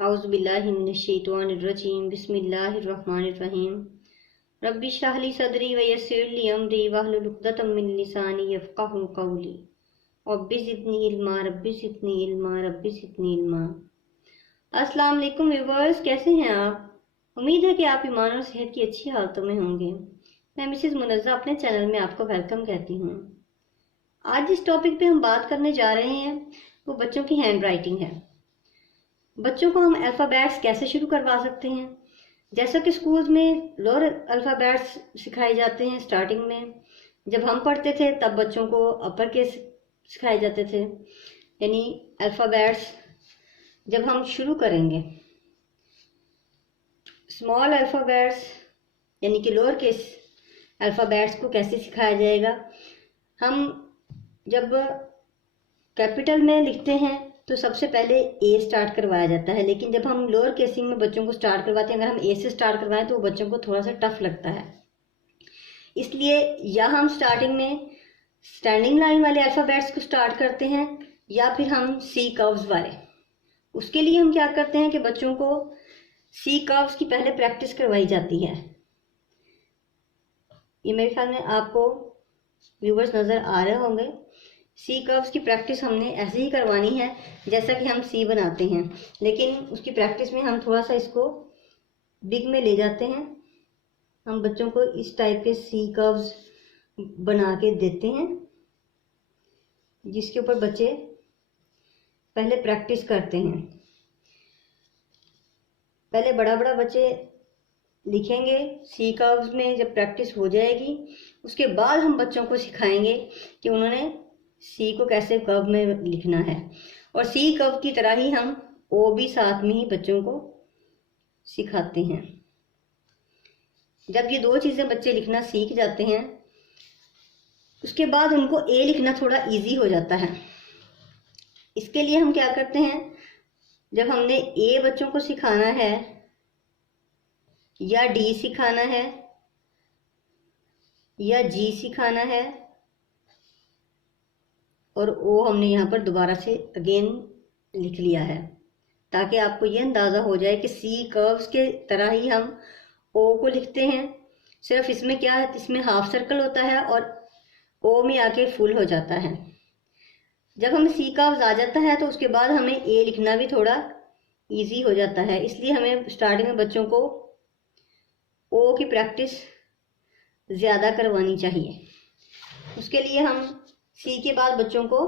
औज़ुबिल्लाहिमिनश्शैतानिर्रजीम बिस्मिल्लाहिर्रहमानिर्रहीम रब्बि इश्रह ली सदरी व यस्सिर ली अमरी वहलुल उक़दतम मिन लिसानी यफ़क़हू क़ौली रब्बि ज़िदनी इल्मा रब्बि ज़िदनी इल्मा रब्बि ज़िदनी इल्मा। अस्सलाम वालेकुम व्यूअर्स, कैसे हैं आप? उम्मीद है कि आप ईमान और सेहत की अच्छी हालतों में होंगे। मैं मिसेस मुनज़्ज़ा अपने चैनल में आपको वेलकम कहती हूँ। आज जिस टॉपिक पे हम बात करने जा रहे हैं वो बच्चों की हैंड राइटिंग है। बच्चों को हम अल्फ़ाबेट्स कैसे शुरू करवा सकते हैं। जैसा कि स्कूल्स में लोअर अल्फ़ाबेट्स सिखाए जाते हैं स्टार्टिंग में, जब हम पढ़ते थे तब बच्चों को अपर केस सिखाए जाते थे। यानी अल्फ़ाबेट्स जब हम शुरू करेंगे स्मॉल अल्फ़ाबेट्स यानी कि लोअर केस अल्फ़ाबेट्स को कैसे सिखाया जाएगा। हम जब कैपिटल में लिखते हैं तो सबसे पहले ए स्टार्ट करवाया जाता है, लेकिन जब हम लोअर केसिंग में बच्चों को स्टार्ट करवाते हैं, अगर हम ए से स्टार्ट करवाएं तो बच्चों को थोड़ा सा टफ लगता है। इसलिए या हम स्टार्टिंग में स्टैंडिंग लाइन वाले अल्फ़ाबेट्स को स्टार्ट करते हैं या फिर हम सी कर्व्स वाले। उसके लिए हम क्या करते हैं कि बच्चों को सी कर्व्स की पहले प्रैक्टिस करवाई जाती है। ये मेरे ख्याल में आपको व्यूवर्स नज़र आ रहे होंगे। सी कर्व्स की प्रैक्टिस हमने ऐसे ही करवानी है जैसा कि हम सी बनाते हैं, लेकिन उसकी प्रैक्टिस में हम थोड़ा सा इसको बिग में ले जाते हैं। हम बच्चों को इस टाइप के सी कर्व्स बना के देते हैं जिसके ऊपर बच्चे पहले प्रैक्टिस करते हैं। पहले बड़ा बड़ा बच्चे लिखेंगे सी कर्व्स में। जब प्रैक्टिस हो जाएगी उसके बाद हम बच्चों को सिखाएंगे कि उन्होंने सी को कैसे कर्व में लिखना है, और सी कर्व की तरह ही हम ओ भी साथ में ही बच्चों को सिखाते हैं। जब ये दो चीज़ें बच्चे लिखना सीख जाते हैं उसके बाद उनको ए लिखना थोड़ा इजी हो जाता है। इसके लिए हम क्या करते हैं, जब हमने ए बच्चों को सिखाना है या डी सिखाना है या जी सिखाना है और ओ हमने यहाँ पर दोबारा से अगेन लिख लिया है, ताकि आपको ये अंदाज़ा हो जाए कि सी कर्व्स के तरह ही हम ओ को लिखते हैं। सिर्फ इसमें क्या है, इसमें हाफ सर्कल होता है और ओ में आके फुल हो जाता है। जब हमें सी कर्व्स आ जाता है तो उसके बाद हमें ए लिखना भी थोड़ा इजी हो जाता है। इसलिए हमें स्टार्टिंग में बच्चों को ओ की प्रैक्टिस ज़्यादा करवानी चाहिए। उसके लिए हम सी के बाद बच्चों को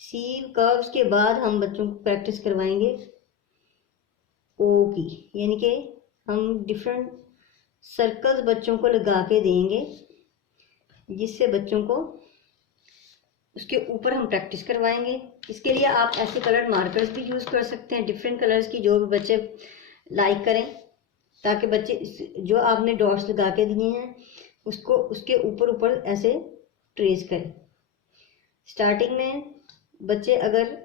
सी कर्व्स के बाद हम बच्चों को प्रैक्टिस करवाएंगे ओ की, यानी कि हम डिफरेंट सर्कल्स बच्चों को लगा के देंगे जिससे बच्चों को उसके ऊपर हम प्रैक्टिस करवाएंगे। इसके लिए आप ऐसे कलर मार्कर्स भी यूज़ कर सकते हैं, डिफरेंट कलर्स की, जो भी बच्चे लाइक करें, ताकि बच्चे जो आपने डॉट्स लगा के दिए हैं उसको उसके ऊपर ऊपर ऐसे ट्रेस करें। स्टार्टिंग में बच्चे अगर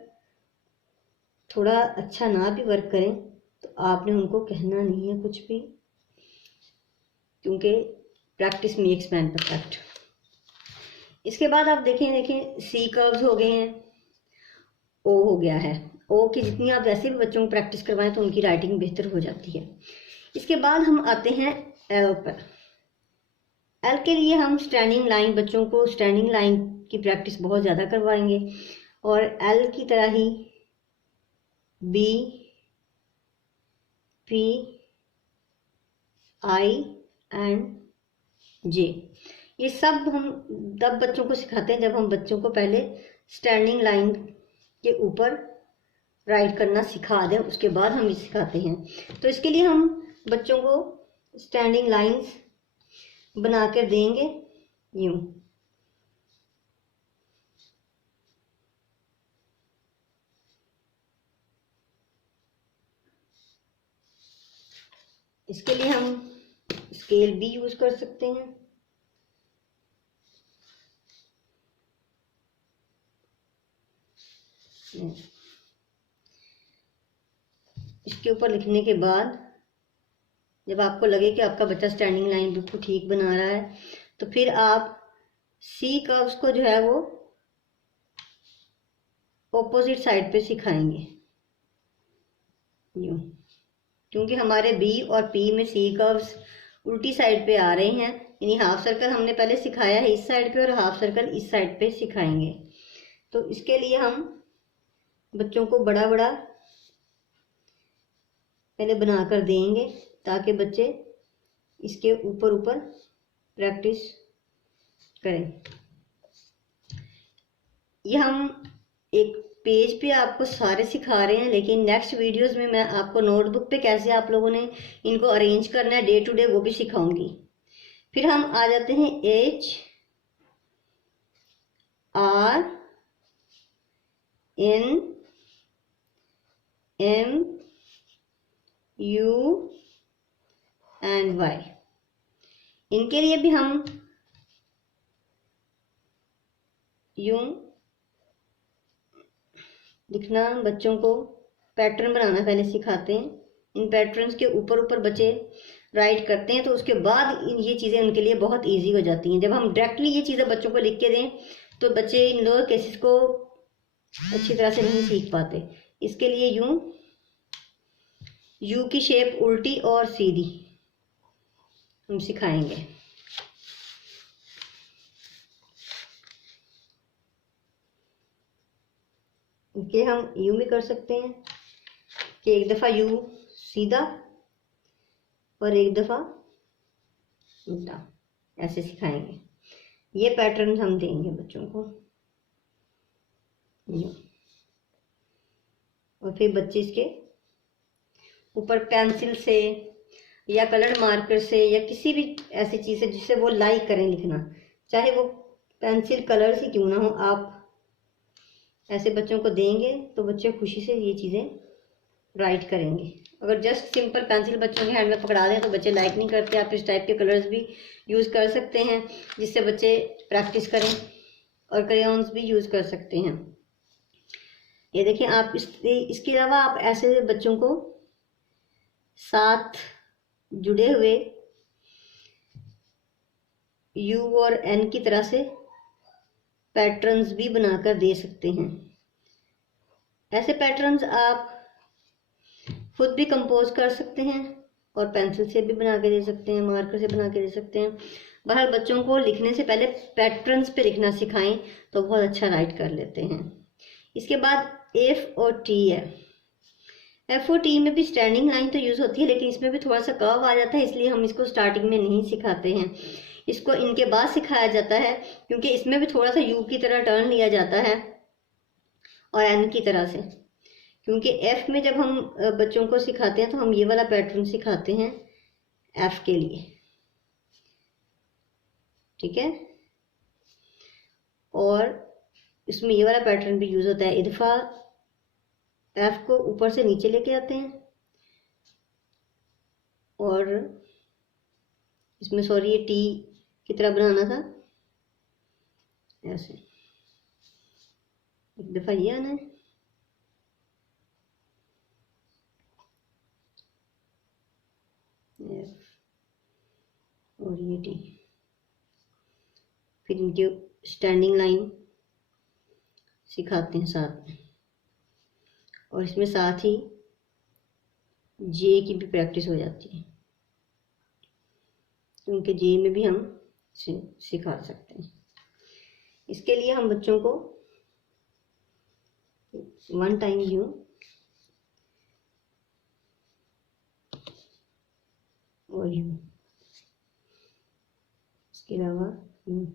थोड़ा अच्छा ना भी वर्क करें तो आपने उनको कहना नहीं है कुछ भी, क्योंकि प्रैक्टिस मेक्स मैन परफेक्ट। इसके बाद आप देखें सी कर्व्स हो गए हैं, ओ हो गया है। ओ की जितनी आप वैसे भी बच्चों को प्रैक्टिस करवाएं तो उनकी राइटिंग बेहतर हो जाती है। इसके बाद हम आते हैं एल पर। एल के लिए हम स्टैंडिंग लाइन, बच्चों को स्टैंडिंग लाइन की प्रैक्टिस बहुत ज़्यादा करवाएंगे और एल की तरह ही बी, पी, आई एंड जे, ये सब हम तब बच्चों को सिखाते हैं जब हम बच्चों को पहले स्टैंडिंग लाइन के ऊपर राइट करना सिखा दें, उसके बाद हम ये सिखाते हैं। तो इसके लिए हम बच्चों को स्टैंडिंग लाइंस बना कर देंगे यूं। इसके लिए हम स्केल भी यूज कर सकते हैं। इसके ऊपर लिखने के बाद जब आपको लगे कि आपका बच्चा स्टैंडिंग लाइन बिल्कुल ठीक बना रहा है तो फिर आप सी कर्व्स को जो है वो ऑपोजिट साइड पे सिखाएंगे। यूँ, क्योंकि हमारे बी और पी में सी कर्व्स उल्टी साइड पे आ रहे हैं, यानी हाफ सर्कल हमने पहले सिखाया है इस साइड पे और हाफ सर्कल इस साइड पे सिखाएंगे। तो इसके लिए हम बच्चों को बड़ा बड़ा पहले बना कर देंगे ताकि बच्चे इसके ऊपर ऊपर प्रैक्टिस करें। ये हम एक पेज पे आपको सारे सिखा रहे हैं, लेकिन नेक्स्ट वीडियोस में मैं आपको नोटबुक पे कैसे आप लोगों ने इनको अरेंज करना है डे टू डे वो भी सिखाऊंगी। फिर हम आ जाते हैं H R N M U and Y। इनके लिए भी हम यूं लिखना, बच्चों को पैटर्न बनाना पहले सिखाते हैं। इन पैटर्न्स के ऊपर ऊपर बच्चे राइट करते हैं, तो उसके बाद ये चीज़ें उनके लिए बहुत इजी हो जाती हैं। जब हम डायरेक्टली ये चीज़ें बच्चों को लिख के दें तो बच्चे इन लोअर केसेस को अच्छी तरह से नहीं सीख पाते। इसके लिए यूं यू की शेप उल्टी और सीधी हम सिखाएंगे। इनके हम यू भी कर सकते हैं कि एक दफ़ा यू सीधा और एक दफ़ा उल्टा, ऐसे सिखाएंगे। ये पैटर्न हम देंगे बच्चों को और फिर बच्चे इसके ऊपर पेंसिल से या कलर मार्कर से या किसी भी ऐसी चीज़ से जिससे वो लाइक करें लिखना, चाहे वो पेंसिल कलर से क्यों ना हो, आप ऐसे बच्चों को देंगे तो बच्चे खुशी से ये चीज़ें राइट करेंगे। अगर जस्ट सिंपल पेंसिल बच्चों के हैंड में पकड़ा दें तो बच्चे लाइक नहीं करते। आप इस टाइप के कलर्स भी यूज़ कर सकते हैं जिससे बच्चे प्रैक्टिस करें, और क्रेयॉन्स भी यूज़ कर सकते हैं। ये देखिए आप इसके अलावा आप ऐसे बच्चों को साथ जुड़े हुए यू और एन की तरह से पैटर्न्स भी बनाकर दे सकते हैं। ऐसे पैटर्न्स आप खुद भी कंपोज कर सकते हैं और पेंसिल से भी बना के दे सकते हैं, मार्कर से बना के दे सकते हैं। बहरहाल बच्चों को लिखने से पहले पैटर्न्स पे लिखना सिखाएं तो बहुत अच्छा राइट कर लेते हैं। इसके बाद एफ और टी है। एफ और टी में भी स्टैंडिंग लाइन तो यूज़ होती है, लेकिन इसमें भी थोड़ा सा कर्व आ जाता है, इसलिए हम इसको स्टार्टिंग में नहीं सिखाते हैं। इसको इनके बाद सिखाया जाता है, क्योंकि इसमें भी थोड़ा सा यू की तरह टर्न लिया जाता है और एन की तरह से। क्योंकि एफ में जब हम बच्चों को सिखाते हैं तो हम ये वाला पैटर्न सिखाते हैं एफ के लिए, ठीक है। और इसमें ये वाला पैटर्न भी यूज़ होता है। एक दफ़ा एफ को ऊपर से नीचे लेके आते हैं और इसमें सॉरी ये टी की तरह बनाना था, ऐसे एक दफ़ा ये आना है और ये टी, फिर इनके स्टैंडिंग लाइन सिखाते हैं साथ में, और इसमें साथ ही जे की भी प्रैक्टिस हो जाती है, क्योंकि जे में भी हम सिखा सकते हैं। इसके लिए हम बच्चों को वन टाइम यू और यू, इसके अलावा यू,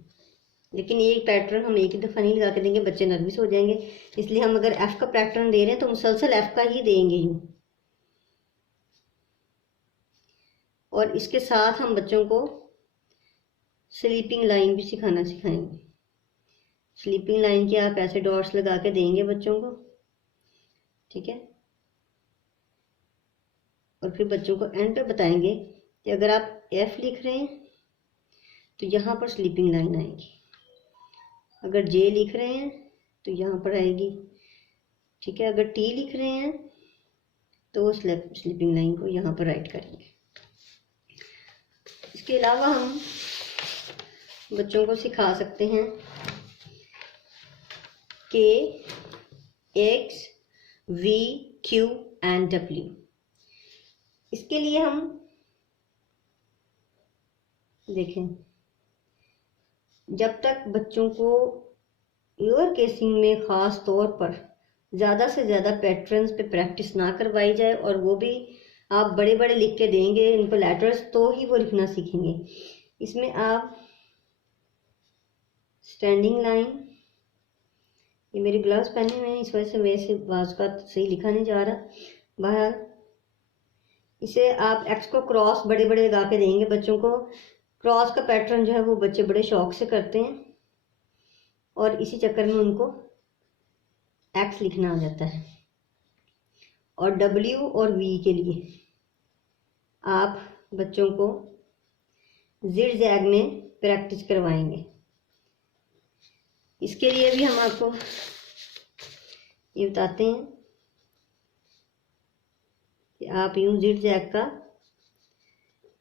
लेकिन ये पैटर्न हम एक ही दफ़ा नहीं लगा के देंगे, बच्चे नर्वस हो जाएंगे। इसलिए हम अगर एफ का पैटर्न दे रहे हैं तो मुसलसल एफ का ही देंगे यू। और इसके साथ हम बच्चों को स्लीपिंग लाइन भी सिखाएंगे। स्लीपिंग लाइन के आप ऐसे डॉट्स लगा के देंगे बच्चों को, ठीक है। और फिर बच्चों को एंड पे बताएंगे कि अगर आप एफ लिख रहे हैं तो यहाँ पर स्लीपिंग लाइन आएगी, अगर जे लिख रहे हैं तो यहाँ पर आएगी, ठीक है। अगर टी लिख रहे हैं तो वो स्लीपिंग लाइन को यहाँ पर राइट करेंगे। इसके अलावा हम बच्चों को सिखा सकते हैं K, X, V, Q and W. इसके लिए हम देखें, जब तक बच्चों को लोअर केसिंग में ख़ास तौर पर ज़्यादा से ज़्यादा पैटर्न्स पे प्रैक्टिस ना करवाई जाए, और वो भी आप बड़े बड़े लिख के देंगे इनको लेटर्स, तो ही वो लिखना सीखेंगे। इसमें आप स्टैंडिंग लाइन, ये मेरे ग्लव्स पहने हुए हैं इस वजह से मेरे से आवाज़ का सही लिखा नहीं जा रहा। बहरहाल इसे आप एक्स को क्रॉस बड़े बड़े लगा के देंगे बच्चों को। क्रॉस का पैटर्न जो है वो बच्चे बड़े शौक से करते हैं, और इसी चक्कर में उनको एक्स लिखना आ जाता है। और डब्ल्यू और वी के लिए आप बच्चों को जिग जैग में प्रैक्टिस करवाएंगे। इसके लिए भी हम आपको ये बताते हैं कि आप यूं जिग जैग का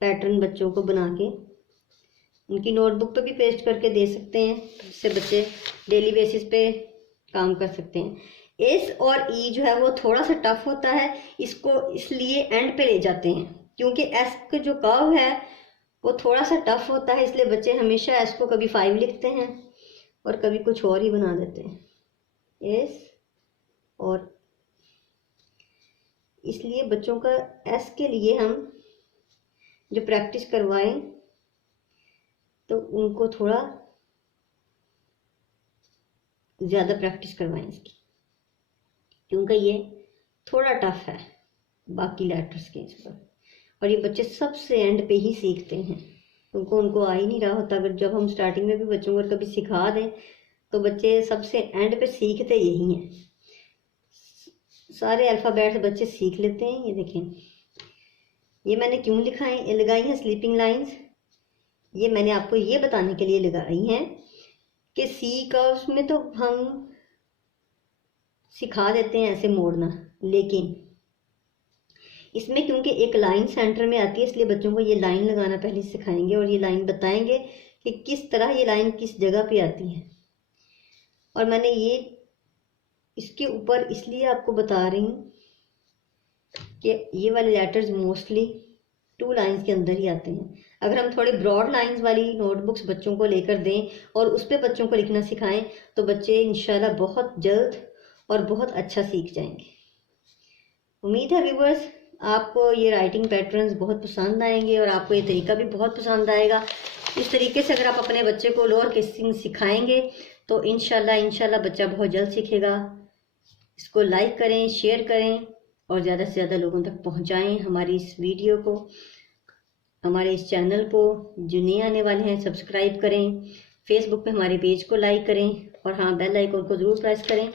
पैटर्न बच्चों को बना के उनकी नोटबुक पे भी पेस्ट करके दे सकते हैं, जिससे बच्चे डेली बेसिस पे काम कर सकते हैं। एस और ई जो है वो थोड़ा सा टफ होता है, इसको इसलिए एंड पे ले जाते हैं, क्योंकि एस का जो कर्व है वो थोड़ा सा टफ होता है, इसलिए बच्चे हमेशा एस को कभी 5 लिखते हैं और कभी कुछ और ही बना देते हैं एस। और इसलिए बच्चों का एस के लिए हम जो प्रैक्टिस करवाएं तो उनको थोड़ा ज़्यादा प्रैक्टिस करवाएं इसकी, क्योंकि ये थोड़ा टफ है बाकी लेटर्स के पर, और ये बच्चे सबसे एंड पे ही सीखते हैं, क्योंकि उनको आ ही नहीं रहा होता। अगर जब हम स्टार्टिंग में भी बच्चों को कभी सिखा दें तो बच्चे सबसे एंड पे सीखते यही हैं। सारे अल्फ़ाबेट्स बच्चे सीख लेते हैं। ये देखें, ये मैंने क्यों लगाई हैं स्लीपिंग लाइंस, ये मैंने आपको ये बताने के लिए लगाई हैं कि सी कर्व्स में तो हम सिखा देते हैं ऐसे मोड़ना, लेकिन इसमें क्योंकि एक लाइन सेंटर में आती है, इसलिए बच्चों को ये लाइन लगाना पहले सिखाएंगे और ये लाइन बताएंगे कि किस तरह ये लाइन किस जगह पे आती है। और मैंने ये इसके ऊपर इसलिए आपको बता रही हूँ कि ये वाले लेटर्स मोस्टली 2 लाइंस के अंदर ही आते हैं। अगर हम थोड़े ब्रॉड लाइंस वाली नोटबुक्स बच्चों को लेकर दें और उस पर बच्चों को लिखना सिखाएं तो बच्चे इंशाल्लाह बहुत जल्द और बहुत अच्छा सीख जाएंगे। उम्मीद है व्यूअर्स आपको ये राइटिंग पैटर्न्स बहुत पसंद आएंगे और आपको ये तरीका भी बहुत पसंद आएगा। इस तरीके से अगर आप अपने बच्चे को लोअर केसिंग सिखाएंगे तो इंशाल्लाह बच्चा बहुत जल्द सीखेगा। इसको लाइक करें, शेयर करें और ज़्यादा से ज़्यादा लोगों तक पहुंचाएं हमारी इस वीडियो को। हमारे इस चैनल को जो नए आने वाले हैं सब्सक्राइब करें, फेसबुक पे हमारे पेज को लाइक करें और हाँ बेल आइकन को ज़रूर प्रेस करें।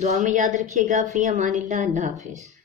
दुआ में याद रखिएगा। फ़ी अमानिल्लाह, अल्लाह हाफिज़।